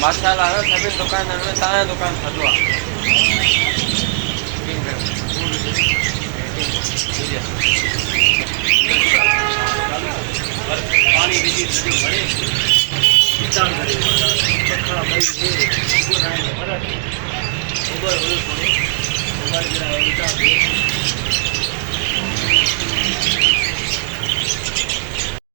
माशाल्लाह सभी दुकान में ताया दुकान खतवा पानी बिजी बड़े किसान खरीद पत्थर भाई ये ऊपर ऊपर ऊपर गिरा है